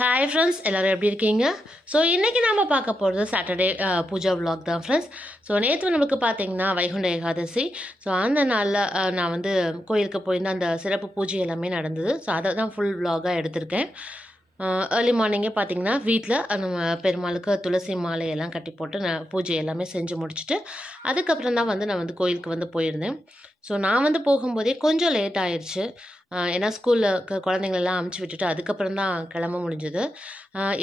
Hi friends, எல்லோரும் எப்படி இருக்கீங்க? ஸோ இன்றைக்கி நம்ம பார்க்க போகிறது சாட்டர்டே பூஜா விலாக் தான் ஃப்ரெண்ட்ஸ். ஸோ நேற்று நமக்கு பார்த்தீங்கன்னா வைகுண்ட ஏகாதசி. ஸோ அந்த நாளில் நான் வந்து கோயிலுக்கு போயிருந்த அந்த சிறப்பு பூஜை எல்லாமே நடந்தது. ஸோ அதை தான் ஃபுல் விலாகாக எடுத்திருக்கேன். ஏர்லி மார்னிங்கே பார்த்தீங்கன்னா வீட்டில் நம்ம பெருமாளுக்கு துளசி மாலையெல்லாம் கட்டி போட்டு நான் பூஜை எல்லாமே செஞ்சு முடிச்சுட்டு அதுக்கப்புறம் தான் வந்து நான் வந்து கோயிலுக்கு வந்து போயிருந்தேன். ஸோ நான் வந்து போகும்போதே கொஞ்சம் லேட் ஆயிடுச்சு. ஏன்னா ஸ்கூலில் குழந்தைங்களெல்லாம் அமுச்சு விட்டுட்டு அதுக்கப்புறம் தான் கிளம்ப முடிஞ்சது.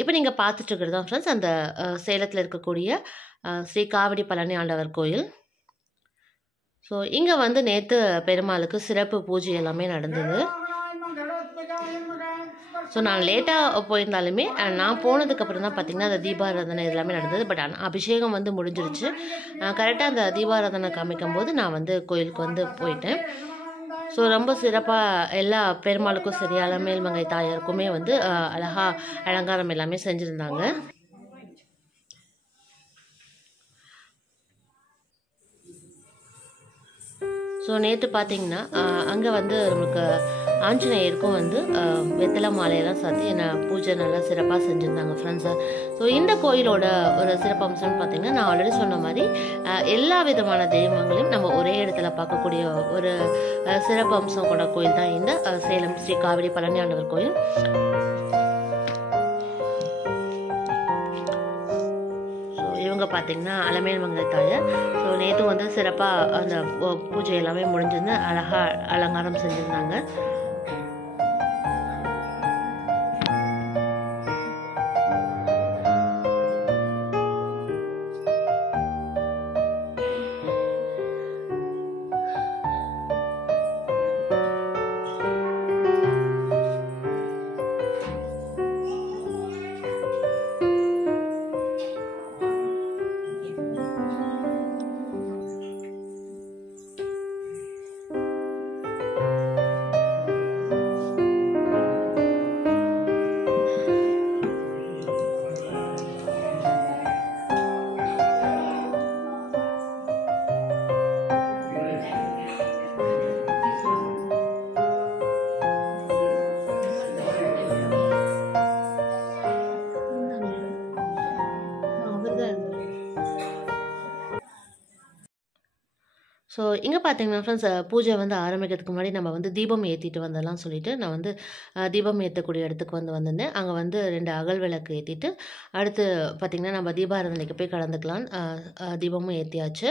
இப்போ நீங்கள் பார்த்துட்டு இருக்கிறது தான் ஃப்ரெண்ட்ஸ் அந்த சேலத்தில் இருக்கக்கூடிய ஸ்ரீ காவடி பழனி ஆண்டவர் கோயில். ஸோ இங்கே வந்து நேற்று பெருமாளுக்கு சிறப்பு பூஜை எல்லாமே நடந்தது. ஸோ நான் லேட்டாக போயிருந்தாலுமே நான் போனதுக்கப்புறம் தான் பார்த்திங்கன்னா அந்த தீபாராதனை எல்லாமே நடந்தது. பட் அபிஷேகம் வந்து முடிஞ்சிருச்சு. கரெக்டாக அந்த தீபாராதனை காமிக்கும் போது நான் வந்து கோயிலுக்கு வந்து போயிட்டேன். ஸோ ரொம்ப சிறப்பாக எல்லா பெருமாளுக்கும் சரி அலமேல்மங்கை தாயாருக்குமே வந்து அழகாக அலங்காரம் எல்லாமே செஞ்சுருந்தாங்க. ஸோ நேற்று பார்த்திங்கன்னா அங்கே வந்து நமக்கு ஆஞ்சநேயருக்கும் வந்து வெத்தலை மாலையெல்லாம் சாத்தி பூஜை நல்லா சிறப்பாக செஞ்சுருந்தாங்க ஃப்ரெண்ட்ஸு. ஸோ இந்த கோயிலோட ஒரு சிறப்பம்சம்னு பார்த்திங்கன்னா நான் ஆல்ரெடி சொன்ன மாதிரி எல்லா விதமான தெய்வங்களையும் நம்ம ஒரே இடத்துல பார்க்கக்கூடிய ஒரு சிறப்பம்சம் கொண்ட கோயில் தான் இந்த சேலம் ஸ்ரீ காவிரி பழனி ஆண்டவர் கோயில். இவங்க பார்த்திங்கன்னா அலமேல்மங்கை தாயார். ஸோ நேற்று வந்து சிறப்பாக அந்த பூஜை எல்லாமே முடிஞ்சிருந்து அழகாக அலங்காரம் செஞ்சுருந்தாங்க. ஸோ இங்கே பார்த்தீங்கன்னா ஃப்ரெண்ட்ஸ் பூஜை வந்து ஆரம்பிக்கிறதுக்கு முன்னாடி நம்ம வந்து தீபம் ஏற்றிட்டு வந்தலாம் சொல்லிவிட்டு நான் வந்து தீபம் ஏற்றக்கூடிய இடத்துக்கு வந்திருந்தேன். அங்கே வந்து 2 அகல் விளக்கு ஏற்றிட்டு அடுத்து பார்த்திங்கன்னா நம்ம தீபாராதனைக்கு போய் கலந்துக்கலாம். தீபமும் ஏற்றியாச்சு.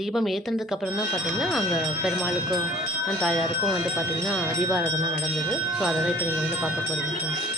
தீபம் ஏற்றுனதுக்கப்புறம் தான் பார்த்திங்கன்னா அங்கே பெருமாளுக்கும் தாயாருக்கும் வந்து பார்த்திங்கன்னா தீபாராதனை நடந்தது. ஸோ அதை தான் இப்போ நீங்கள் வந்து பார்க்க போகிறீங்க ஃப்ரெண்ட்ஸ்.